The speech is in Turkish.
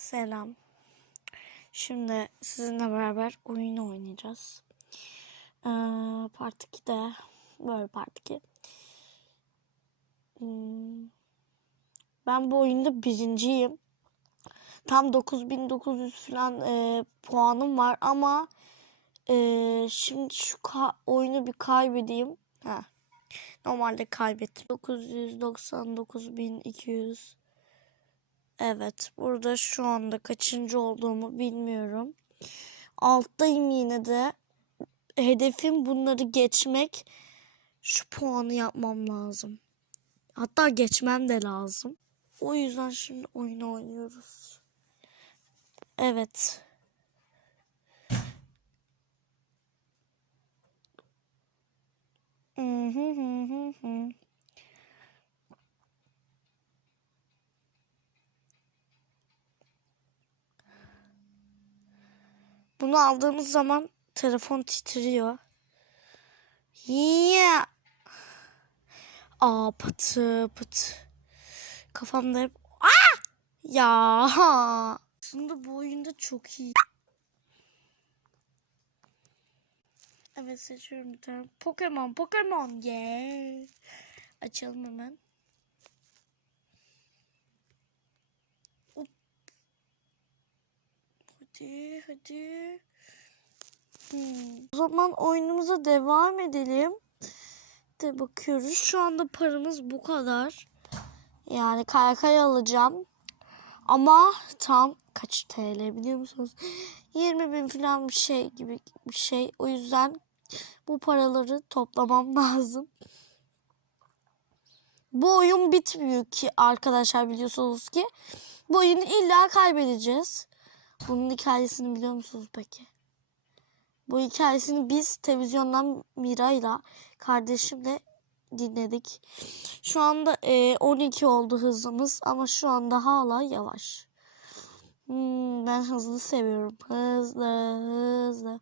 Selam. Şimdi sizinle beraber oyun oynayacağız. Ee, part 2'de böyle part 2. Hmm, Ben bu oyunda birinciyim. Tam 9900 falan e, puanım var ama e, şimdi şu oyunu bir kaybedeyim. Ha. Normalde kaybettim. 999.200 Evet, burada şu anda kaçıncı olduğumu bilmiyorum. Alttayım yine de. Hedefim bunları geçmek. Şu puanı yapmam lazım. Hatta geçmem de lazım. O yüzden şimdi oyun oynuyoruz. Evet. Hı Bunu aldığımız zaman telefon titriyor. Yeah. Aa pıtı pıtı. Kafamda hep Aa! Ya. Aslında bu oyunda çok iyi. Evet seçiyorum bir tane. Pokemon, Pokemon. Yeah. Açalım hemen. Hadi, hadi. Hmm. O zaman oyunumuza devam edelim. De bakıyoruz. Şu anda paramız bu kadar. Yani kaykay alacağım. Ama tam kaç TL biliyor musunuz? 20 bin falan bir şey gibi bir şey. O yüzden bu paraları toplamam lazım. Bu oyun bitmiyor ki arkadaşlar biliyorsunuz ki. Bu oyunu illa kaybedeceğiz. Bunun hikayesini biliyor musunuz peki? Bu hikayesini biz televizyondan Mira'yla kardeşimle dinledik. Şu anda e, 12 oldu hızımız ama şu anda hala yavaş. Hmm, ben hızlı seviyorum. Hızlı hızlı.